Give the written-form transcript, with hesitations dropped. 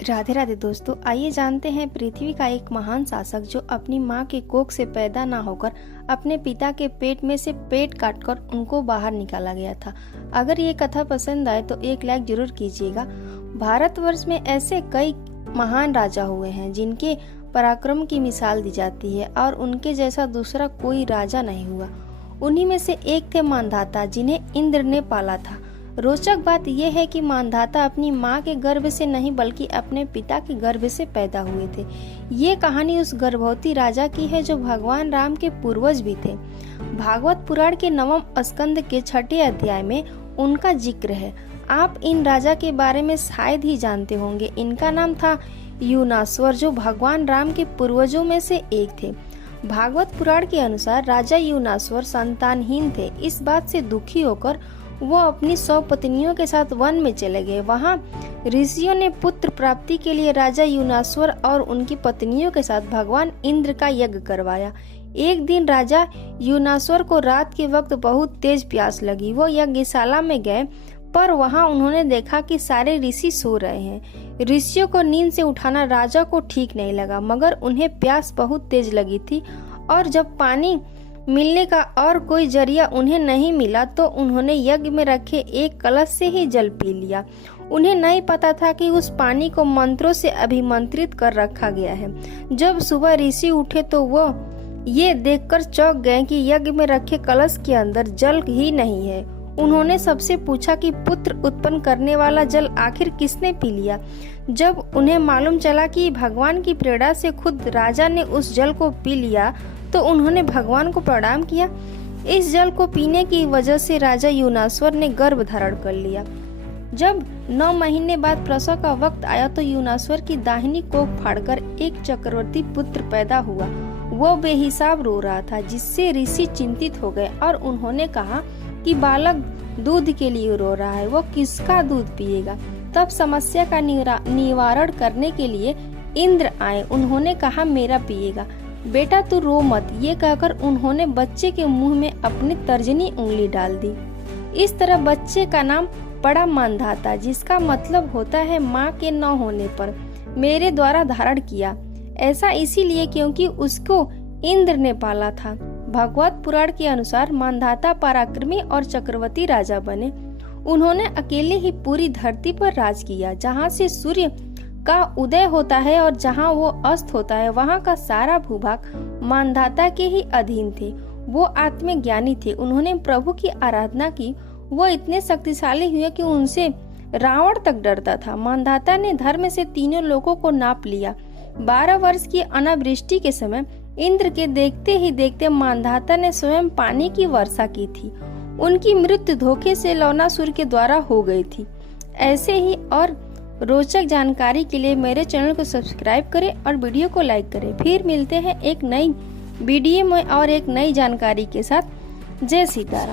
राधे राधे दोस्तों, आइए जानते हैं पृथ्वी का एक महान शासक जो अपनी माँ के कोख से पैदा ना होकर अपने पिता के पेट में से पेट काटकर उनको बाहर निकाला गया था। अगर ये कथा पसंद आए तो एक लाइक जरूर कीजिएगा। भारतवर्ष में ऐसे कई महान राजा हुए हैं जिनके पराक्रम की मिसाल दी जाती है और उनके जैसा दूसरा कोई राजा नहीं हुआ। उन्हीं में से एक थे मांधाता, जिन्हें इंद्र ने पाला था। रोचक बात यह है कि मांधाता अपनी माँ के गर्भ से नहीं बल्कि अपने पिता के गर्भ से पैदा हुए थे। ये कहानी उस गर्भवती राजा की है जो भगवान राम के पूर्वज भी थे। भागवत पुराण के 9वें स्कंद के 6ठे अध्याय में उनका जिक्र है। आप इन राजा के बारे में शायद ही जानते होंगे। इनका नाम था युनास्वर, जो भगवान राम के पूर्वजों में से एक थे। भागवत पुराण के अनुसार राजा युनास्वर संतानहीन थे। इस बात से दुखी होकर वो अपनी 100 पत्नियों के साथ वन में चले गए। वहाँ ऋषियों ने पुत्र प्राप्ति के लिए राजा युनास्वर और उनकी पत्नियों के साथ भगवान इंद्र का यज्ञ करवाया। एक दिन राजा युनास्वर को रात के वक्त बहुत तेज प्यास लगी। वो यज्ञशाला में गए, पर वहाँ उन्होंने देखा कि सारे ऋषि सो रहे हैं। ऋषियों को नींद से उठाना राजा को ठीक नहीं लगा, मगर उन्हें प्यास बहुत तेज लगी थी और जब पानी मिलने का और कोई जरिया उन्हें नहीं मिला तो उन्होंने यज्ञ में रखे एक कलश से ही जल पी लिया। उन्हें नहीं पता था कि उस पानी को मंत्रों से अभिमंत्रित कर रखा गया है। जब सुबह ऋषि उठे तो वो ये देखकर चौंक गए कि यज्ञ में रखे कलश के अंदर जल ही नहीं है। उन्होंने सबसे पूछा कि पुत्र उत्पन्न करने वाला जल आखिर किसने पी लिया। जब उन्हें मालूम चला कि भगवान की प्रेरणा से खुद राजा ने उस जल को पी लिया तो उन्होंने भगवान को प्रणाम किया। इस जल को पीने की वजह से राजा युनास्वर ने गर्भ धारण कर लिया। जब 9 महीने बाद प्रसव का वक्त आया तो युनास्वर की दाहिनी कोख फाड़कर एक चक्रवर्ती पुत्र पैदा हुआ। वो बेहिसाब रो रहा था, जिससे ऋषि चिंतित हो गए और उन्होंने कहा कि बालक दूध के लिए रो रहा है, वो किसका दूध पिएगा। तब समस्या का निवारण करने के लिए इंद्र आए। उन्होंने कहा मेरा पिएगा, बेटा तू रो मत। ये कहकर उन्होंने बच्चे के मुंह में अपनी तर्जनी उंगली डाल दी। इस तरह बच्चे का नाम पड़ा मांधाता, जिसका मतलब होता है माँ के न होने पर मेरे द्वारा धारण किया। ऐसा इसीलिए क्योंकि उसको इंद्र ने पाला था। भागवत पुराण के अनुसार मांधाता पराक्रमी और चक्रवर्ती राजा बने। उन्होंने अकेले ही पूरी धरती पर राज किया। जहाँ से सूर्य का उदय होता है और जहाँ वो अस्त होता है, वहाँ का सारा भूभाग मांधाता के ही अधीन थे। वो आत्मज्ञानी थे। उन्होंने प्रभु की आराधना की। वो इतने शक्तिशाली हुए कि उनसे रावण तक डरता था। मांधाता ने धर्म से तीनों लोगों को नाप लिया। 12 वर्ष की अनावृष्टि के समय इंद्र के देखते ही देखते मांधाता ने स्वयं पानी की वर्षा की थी। उनकी मृत्यु धोखे से लवणासुर के द्वारा हो गई थी। ऐसे ही और रोचक जानकारी के लिए मेरे चैनल को सब्सक्राइब करें और वीडियो को लाइक करें। फिर मिलते हैं एक नई वीडियो में और एक नई जानकारी के साथ। जय सीताराम।